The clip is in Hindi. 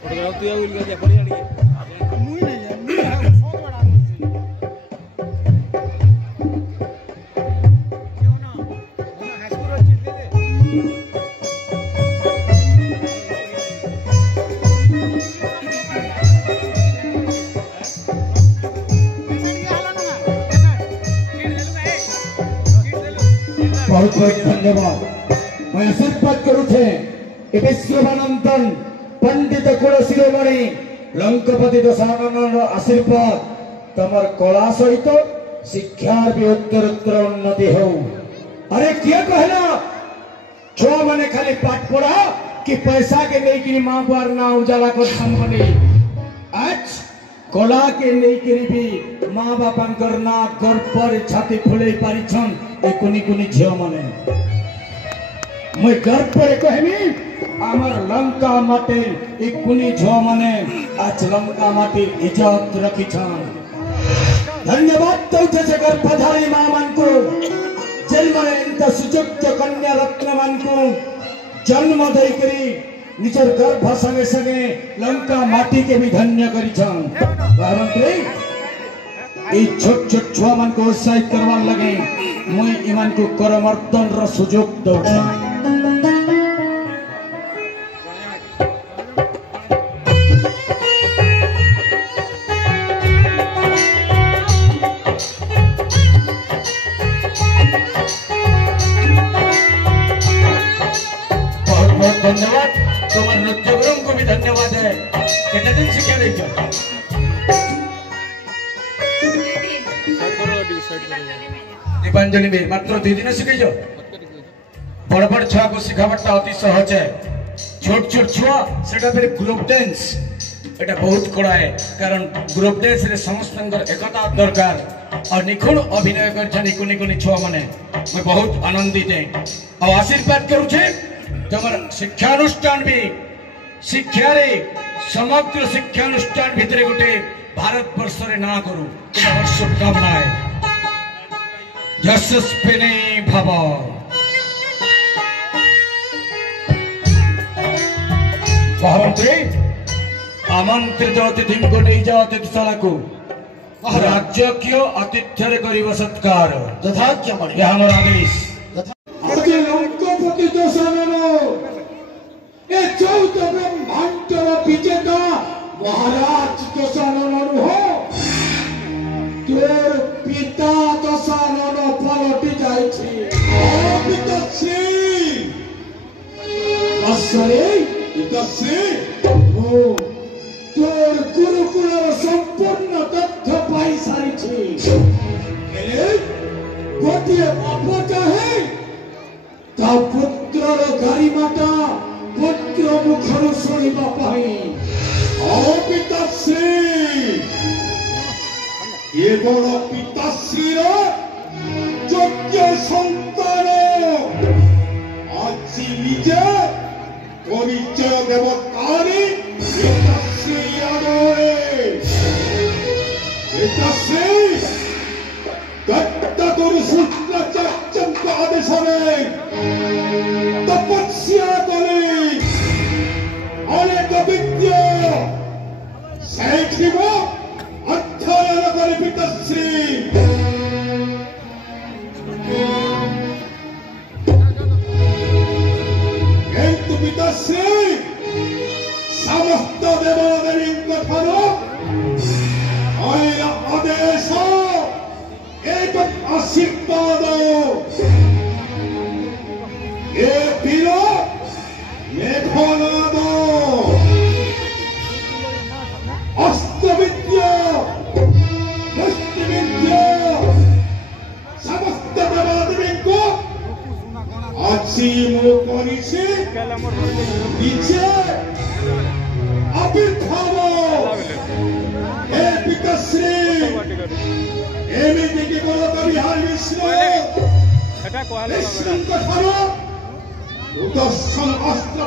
बहुत बहुत धन्यवाद। मैं आशीर्वाद करुचे विश्वमानंदन पंडित कुलशिरोमणि लंकापति दशानन आशीर्वाद तमर कला सहित शिक्षार भी उत्तरोत्तर उन्नति हो। अरे किए कहला छुआ मैंने खाली पाठ पढ़ा कि पैसा के नहीं माँ बार ना उजाला कर संबंधी आज कला के नहीं भी माँ बापा ना गर्वर छाती फुले पारिछन ए कुनी कुनी झियो माने मैं गर्व कहमी आमर लंका माटी ए कुनी झियो माने आज लंका माटी इज्जत रखिछन। धन्यवाद दौचे से गर्भधारी माँ मान को जन्म इंत सुयोग्य कन्या रत्न मान को जन्म दई करी निजर गर्भ संगे संगे लंका माटी के भी धन्य करिछन। मंत्री ए छोट छोट छुआ मान को उत्साहित करवार लगे मुई इमान को करमर्दन र सुयोग दउछन। बहुत बहुत धन्यवाद। तुम्हार नृत्य गुरु को भी धन्यवाद है। कितने दिन सीखे रही दीपांजलि में मात्र 2 दिन शिखी बड़ बड़ छुआ को शिखाटा अति सहज है। छोट छोट छुआ से ग्रुप डांस एटा बहुत कड़ा है कारण ग्रुप डांस रे समस्त एकता दरकार और निखुण अभिनय कर छुआ माने मैं बहुत आनंदित है और आशीर्वाद करुचे तुम शिक्षानुष्ठान भी शिक्षा रे समग्र शिक्षानुष्ठान भितर गोटे भारत वर्ष रे ना करू शुभकामना है। यशस्विनी भव। महामंत्री आमंत्रित अतिथि को नहीं जाओ अतिथिशाला को राज्य क्यों आतिथ्य करिव सत्कार यथाज्ञा हमारा आदेश। लंकापति दशानन ए 14 ब्रह्मांडर विजेता महाराज दशानन हो तोर पिता दशानन पलटि जाइछि। तोर गुरुकुल संपूर्ण तथ्य पाई सारी गोटे बाप चाहे ता पुत्रर गरिमाटा पुत्र मुखर शुणा पिताश्री केवल पिताश्रीर योग्य संतान आज निजे परिचय देवतारी पिताश्री दत्त गुरु शुक्राचार्य आदेश तपस्या करी अनेक विद्या शैक्षिक अध्ययन करी पिताश्री किंतु पिताश्री समस्त देवदेवी आदेश एक आशीर्वाद ए वीर मेघनाद अस्तविद्या मुष्टिविद्या समस्त देवदेवी को अच्छी मुझे आविर्भाव हे पिताश्री एमिति के बिहार विष्णु विष्णु कथन उदर्शन अस्त्र